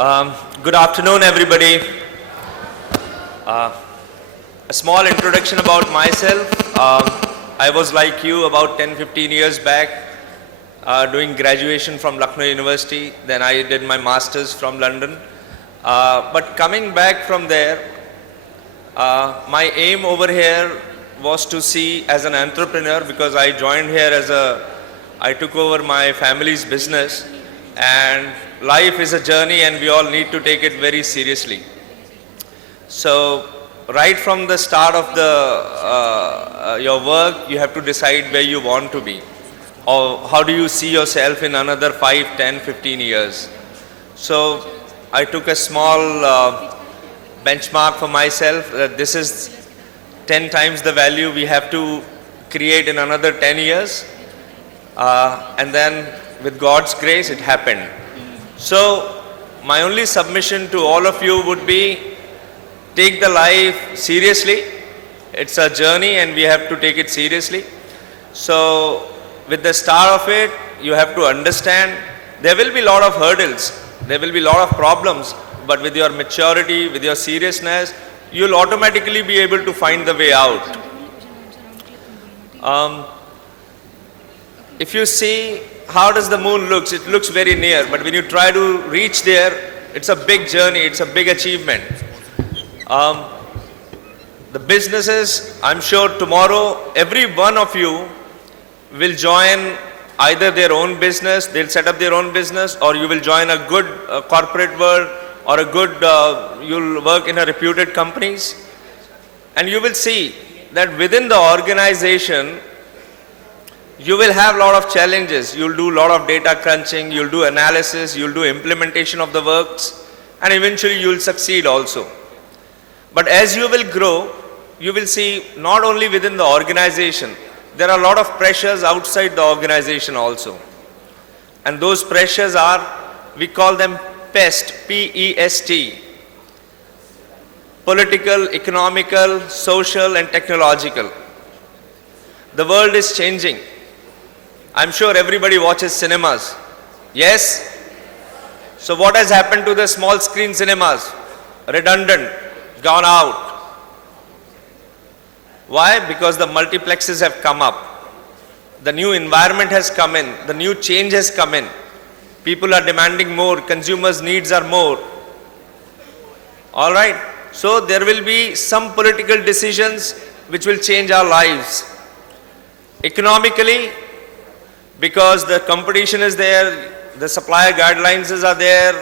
Good afternoon, everybody. A small introduction about myself. I was like you about 10-15 years back doing graduation from Lucknow University. Then I did my masters from London. But coming back from there, my aim over here was to see as an entrepreneur, because I joined here I took over my family's business, and life is a journey and we all need to take it very seriously. So right from the start of your work, you have to decide where you want to be, or how do you see yourself in another 5, 10, 15 years. So I took a small benchmark for myself that this is 10 times the value we have to create in another 10 years. And then with God's grace, it happened. So my only submission to all of you would be, take the life seriously. It's a journey and we have to take it seriously. So with the start of it, you have to understand there will be a lot of hurdles, there will be a lot of problems, but with your maturity, with your seriousness, you'll automatically be able to find the way out. If you see how does the moon looks, it looks very near, but when you try to reach there, it's a big journey, it's a big achievement. The businesses, I'm sure tomorrow, every one of you will join either their own business, they'll set up their own business, or you will join a good corporate world, or a good, you'll work in a reputed companies. And you will see that within the organization, you will have a lot of challenges. You'll do a lot of data crunching, you'll do analysis, you'll do implementation of the works, and eventually you'll succeed also. But as you will grow, you will see not only within the organization, there are a lot of pressures outside the organization also. And those pressures are, we call them PEST, P-E-S-T. Political, economical, social and technological. The world is changing. I'm sure everybody watches cinemas. Yes? So what has happened to the small screen cinemas? Redundant, gone out. Why? Because the multiplexes have come up. The new environment has come in. The new change has come in. People are demanding more. Consumers' needs are more. All right. So there will be some political decisions which will change our lives. Economically, because the competition is there, the supplier guidelines are there,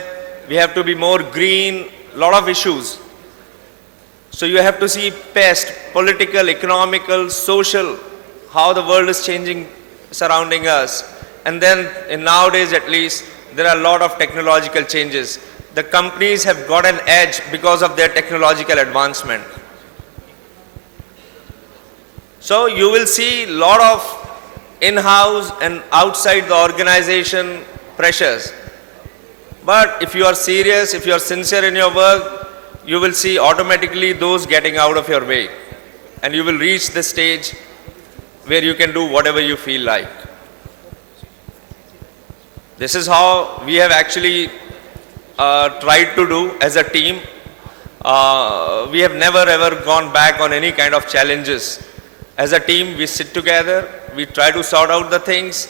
we have to be more green, a lot of issues. So you have to see PEST, political, economical, social, how the world is changing surrounding us. And then in nowadays at least, there are a lot of technological changes. The companies have got an edge because of their technological advancement. So you will see a lot of in-house and outside the organization pressures. But if you are serious, if you are sincere in your work, you will see automatically those getting out of your way. And you will reach the stage where you can do whatever you feel like. This is how we have actually tried to do as a team. We have never ever gone back on any kind of challenges. As a team, we sit together, we try to sort out the things,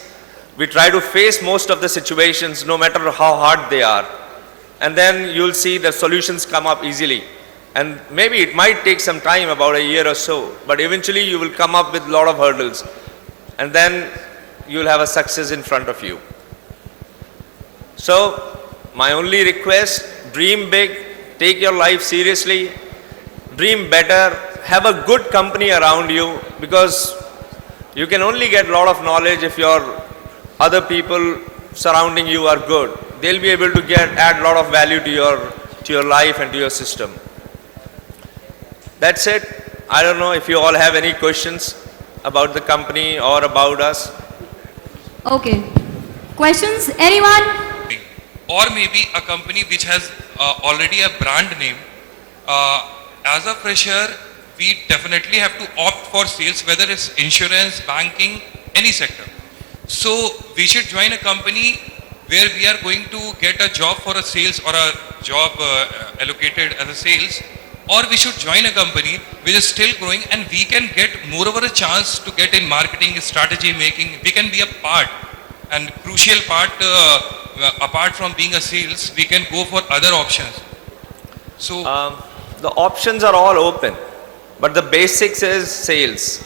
we try to face most of the situations no matter how hard they are. And then you'll see the solutions come up easily. And maybe it might take some time, about a year or so, but eventually you will come up with a lot of hurdles. And then you'll have a success in front of you. So, my only request, dream big, take your life seriously, dream better, have a good company around you, because you can only get a lot of knowledge if your other people surrounding you are good. They'll be able to add a lot of value to your life and to your system. That's it. I don't know if you all have any questions about the company or about us. Okay. Questions? Anyone? Or maybe a company which has already a brand name. As a fresher, we definitely have to opt for sales, whether it's insurance, banking, any sector. So we should join a company where we are going to get a job for a sales or a job allocated as a sales, or we should join a company which is still growing and we can get moreover a chance to get in marketing, strategy making. We can be a part and crucial part apart from being a sales, we can go for other options. So The options are all open, but the basics is sales.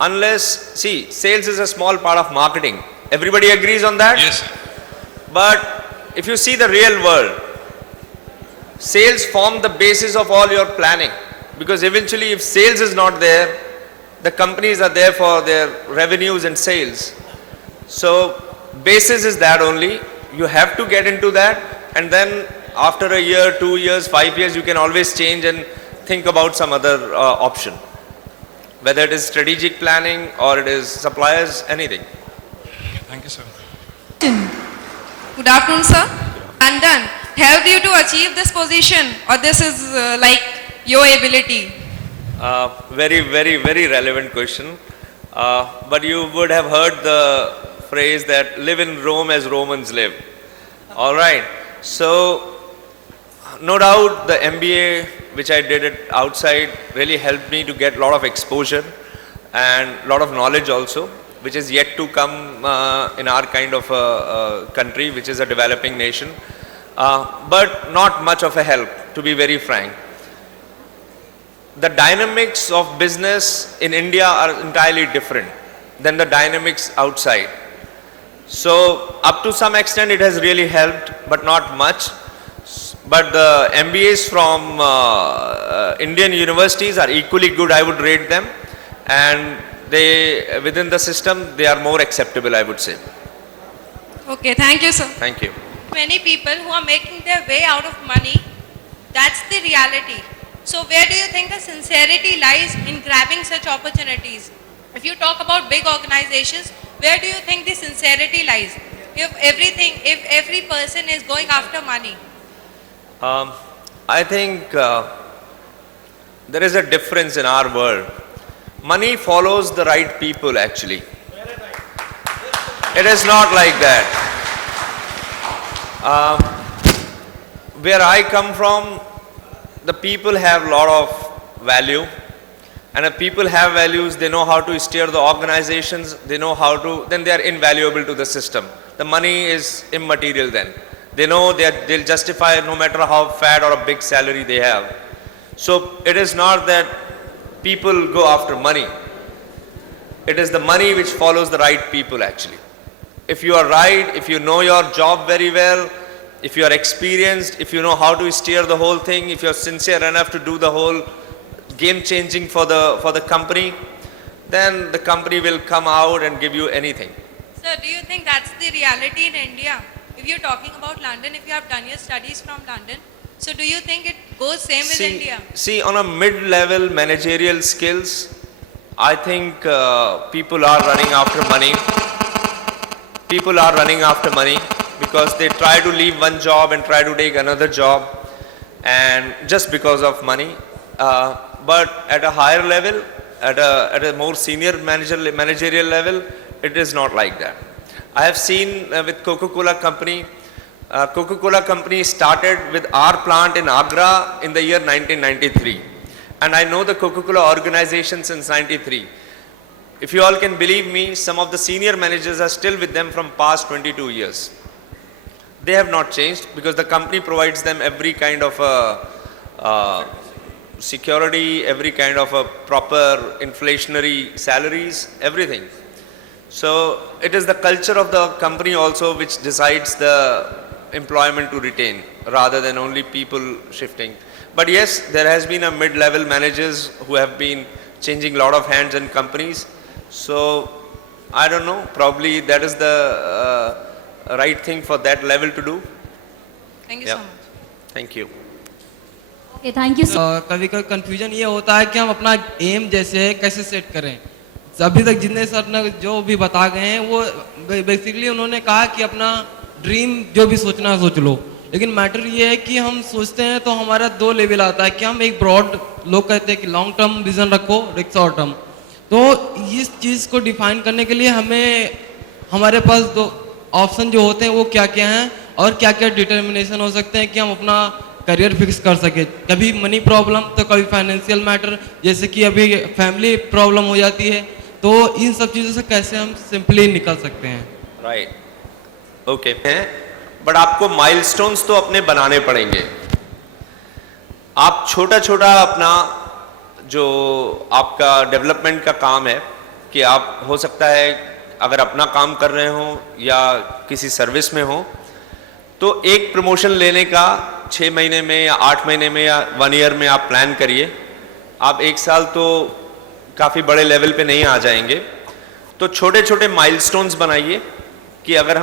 Unless, see, sales is a small part of marketing. Everybody agrees on that? yes, But if you see the real world, sales form the basis of all your planning. Because eventually if sales is not there, the companies are there for their revenues and sales. So basis is that only. You have to get into that, and then after a year, 2 years, 5 years, you can always change and think about some other option. Whether it is strategic planning or it is suppliers, anything. thank you, sir. Good afternoon, sir. London helped you to achieve this position, or this is like your ability? Very relevant question. But you would have heard the phrase that live in Rome as Romans live. All right. So, no doubt the MBA which I did it outside really helped me to get a lot of exposure and a lot of knowledge also, which is yet to come in our kind of a country, which is a developing nation. But not much of a help, to be very frank. The dynamics of business in India are entirely different than the dynamics outside. So up to some extent it has really helped, but not much. But the MBAs from Indian universities are equally good, I would rate them. And they, within the system, they are more acceptable, I would say. Okay, thank you, sir. Thank you. Many people who are making their way out of money, that's the reality. So where do you think the sincerity lies in grabbing such opportunities? If you talk about big organizations, where do you think the sincerity lies? If every person is going after money. I think there is a difference in our world. Money follows the right people actually. It is not like that. Where I come from, the people have a lot of value, and if people have values, they know how to steer the organizations, they know how to, then they are invaluable to the system. The money is immaterial then. They know that they'll justify no matter how fat or a big salary they have. So it is not that people go after money. It is the money which follows the right people actually. If you are right, if you know your job very well, if you are experienced, if you know how to steer the whole thing, if you are sincere enough to do the whole game changing for the company, then the company will come out and give you anything. Sir, do you think that's the reality in India? If you're talking about London, if you have done your studies from London, so do you think it goes same with India? See, on a mid-level managerial skills, I think people are running after money. People are running after money because they try to leave one job and try to take another job, and just because of money. But at a higher level, at a more senior managerial level, it is not like that. I have seen with Coca-cola company, Coca-cola company started with our plant in Agra in the year 1993. And I know the Coca-Cola organization since 93. If you all can believe me, some of the senior managers are still with them from past 22 years. They have not changed because the company provides them every kind of security, every kind of a proper inflationary salaries, everything. So it is the culture of the company also which decides the employment to retain rather than only people shifting. But yes, there has been a mid-level managers who have been changing a lot of hands in companies. So I don't know, probably that is the right thing for that level to do. Thank you Yeah. so much. Thank you. Okay, thank you so कभी कभी confusion ये होता है कि हम अपना M जैसे है कैसे सेट करें. अभी तक जितने सर ने जो भी बता गए हैं वो बेसिकली उन्होंने कहा कि अपना ड्रीम जो भी सोचना है सोच लो, लेकिन मैटर ये है कि हम सोचते हैं तो हमारा दो लेवल आता है कि हम एक ब्रॉड, लोग कहते हैं कि लॉन्ग टर्म विजन रखो, एक शॉर्ट टर्म. तो इस चीज़ को डिफाइन करने के लिए हमें हमारे पास ऑप्शन जो होते हैं वो क्या क्या हैं और क्या क्या डिटर्मिनेशन हो सकते हैं कि हम अपना करियर फिक्स कर सके। कभी मनी प्रॉब्लम तो कभी फाइनेंशियल मैटर, जैसे कि अभी फैमिली प्रॉब्लम हो जाती है, तो इन सब चीज़ों से कैसे हम सिंपली निकल सकते हैं। राइट, ओके हैं, बट आपको माइलस्टोन्स तो अपने बनाने पड़ेंगे। आप छोटा छोटा अपना जो आपका डेवलपमेंट का काम है, कि आप हो सकता है अगर अपना काम कर रहे हो या किसी सर्विस में हो, तो एक प्रमोशन लेने का 6 महीने में या 8 महीने में या 1 ईयर में आप प्लान करिए। आप 1 साल तो काफ़ी बड़े लेवल पे नहीं आ जाएंगे, तो छोटे छोटे माइलस्टोन्स बनाइए कि अगर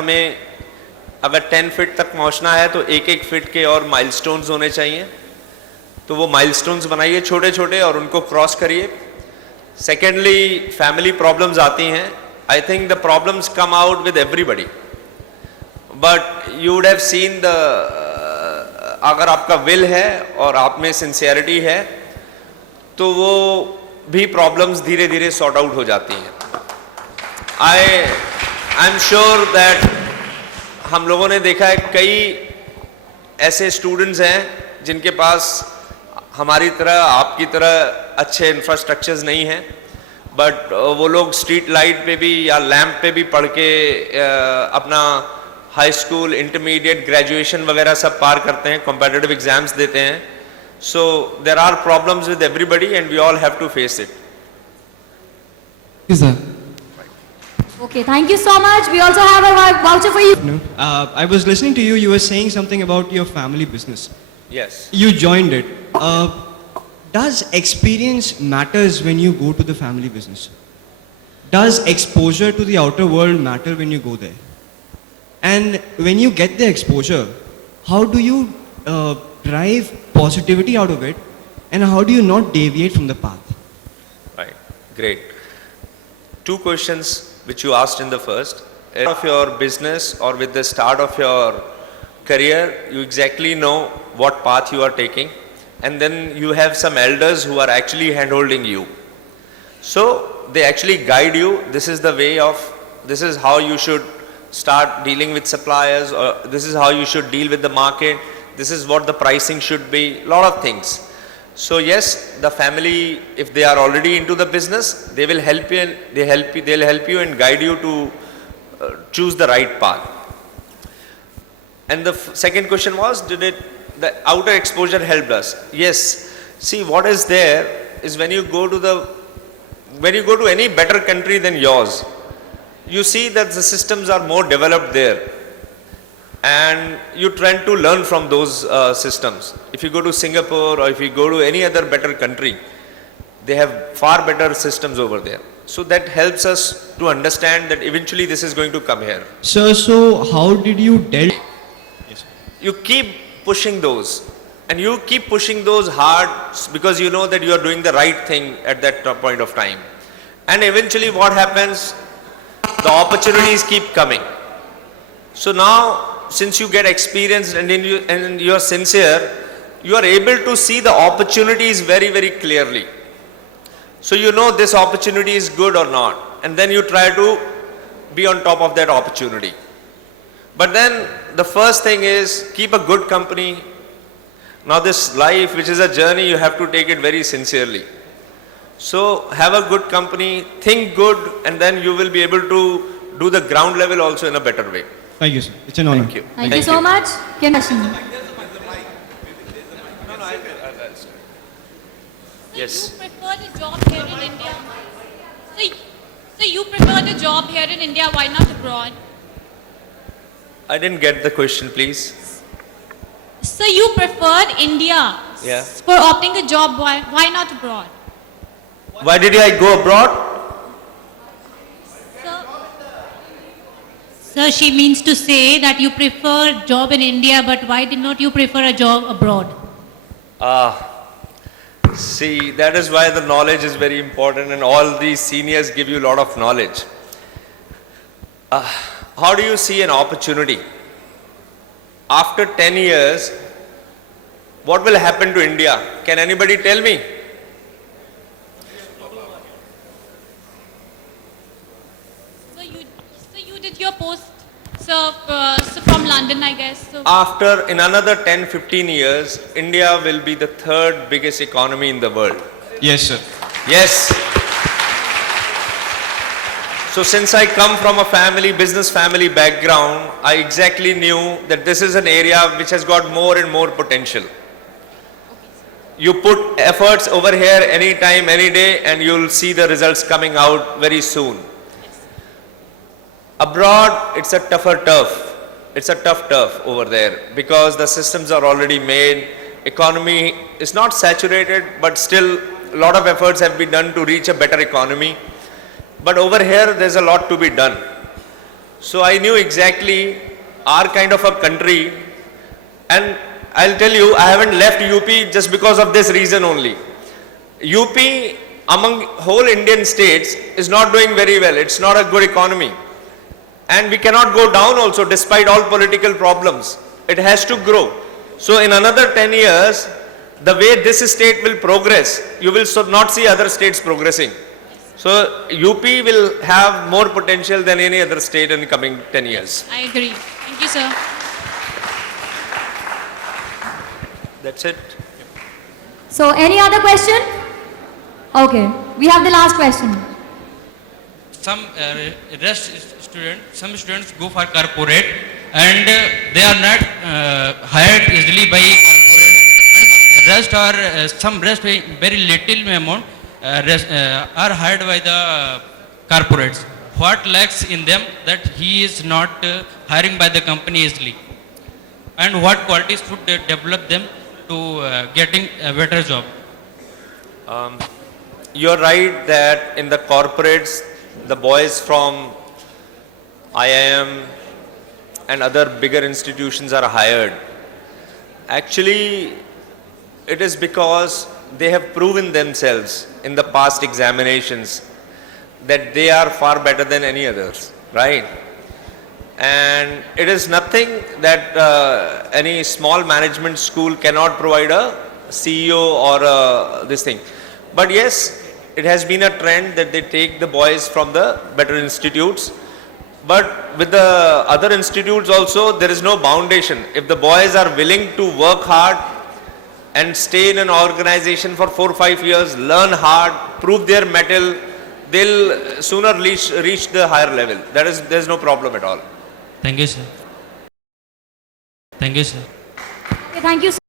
10 फीट तक पहुंचना है तो एक एक फीट के और माइलस्टोन्स होने चाहिए। तो वो माइलस्टोन्स बनाइए छोटे छोटे और उनको क्रॉस करिए। सेकेंडली, फैमिली प्रॉब्लम्स आती हैं। I think the problems come out with everybody, but you would have seen अगर आपका विल है और आप में सिंसियरिटी है तो वो भी प्रॉब्लम्स धीरे धीरे सॉर्ट आउट हो जाती हैं। आई एम श्योर दैट हम लोगों ने देखा है कई ऐसे स्टूडेंट्स हैं जिनके पास हमारी तरह, आपकी तरह अच्छे इंफ्रास्ट्रक्चर्स नहीं हैं, बट वो लोग स्ट्रीट लाइट पे भी या लैंप पे भी पढ़ के अपना हाई स्कूल, इंटरमीडिएट, ग्रेजुएशन वगैरह सब पार करते हैं, कॉम्पिटिटिव एग्जाम्स देते हैं। So there are problems with everybody and we all have to face it. Sir, Okay, thank you so much. We also have a voucher for you. No, I was listening to you. You were saying something about your family business. Yes. You joined it. Does experience matters when you go to the family business? Does exposure to the outer world matter when you go there? And when you get the exposure, how do you drive positivity out of it? And how do you not deviate from the path? Right, great. 2 questions which you asked in the first. Of your business or with the start of your career, you exactly know what path you are taking, and then you have some elders who are actually hand-holding you. So they actually guide you. This is how you should start dealing with suppliers, or this is how you should deal with the market. This is what the pricing should be. Lot of things. So yes, the family, if they are already into the business, they will help you, and they'll help you and guide you to choose the right path. And the second question was, the outer exposure helped us? Yes. See, what is there is when you go to any better country than yours, you see that the systems are more developed there, and you tend to learn from those systems. If you go to Singapore or if you go to any other better country, they have far better systems over there. So that helps us to understand that eventually this is going to come here. So how did you deal? You keep pushing those, and you keep pushing those hard because you know that you are doing the right thing at that point of time. And eventually what happens, the opportunities keep coming. So now, since you get experience and you are sincere, you are able to see the opportunities very, very clearly. So you know this opportunity is good or not, and then you try to be on top of that opportunity. But then the first thing is keep a good company. Now this life, which is a journey, you have to take it very sincerely. So have a good company, think good, and then you will be able to do the ground level also in a better way. Thank you, sir. It's an honor. Thank you. Thank you so much. Question. Yes. So you prefer the job here in India? So you prefer the job here in India, why not abroad? I didn't get the question, please. So you preferred India Yeah. for opting a job, why not abroad? Why did I go abroad? Sir, she means to say that you prefer job in India, but why did not you prefer a job abroad? See, that is why the knowledge is very important, and all these seniors give you a lot of knowledge. How do you see an opportunity? After 10 years, what will happen to India? Can anybody tell me? So from London, I guess. So After, in another 10-15 years, India will be the third biggest economy in the world. Yes, sir. Yes. So since I come from a business family background, I exactly knew that this is an area which has got more and more potential. You put efforts over here anytime, any day, and you'll see the results coming out very soon. Abroad, it's a tougher turf. It's a tough turf over there because the systems are already made. Economy is not saturated, but still a lot of efforts have been done to reach a better economy. But over here, there's a lot to be done. So I knew exactly our kind of a country, and I'll tell you, I haven't left UP just because of this reason only. UP among whole Indian states is not doing very well. It's not a good economy. And we cannot go down also despite all political problems. It has to grow. So in another 10 years, the way this state will progress, you will not see other states progressing. So UP will have more potential than any other state in the coming 10 years. I agree. Thank you, sir. That's it. So any other question? Okay, we have the last question. Some some students go for corporate and they are not hired easily by corporate. And rest are some rest very little amount are hired by the corporates. What lacks in them that he is not hiring by the company easily? And what qualities should develop them to getting a better job? You're right that in the corporates, the boys from IIM and other bigger institutions are hired. Actually, it is because they have proven themselves in the past examinations that they are far better than any others, right? And it is nothing that any small management school cannot provide a CEO or this thing. But yes, it has been a trend that they take the boys from the better institutes. But with the other institutes also, there is no foundation. If the boys are willing to work hard and stay in an organization for 4 or 5 years, learn hard, prove their mettle, they'll sooner reach the higher level. There's no problem at all. Thank you, sir. Thank you, sir. Okay, thank you.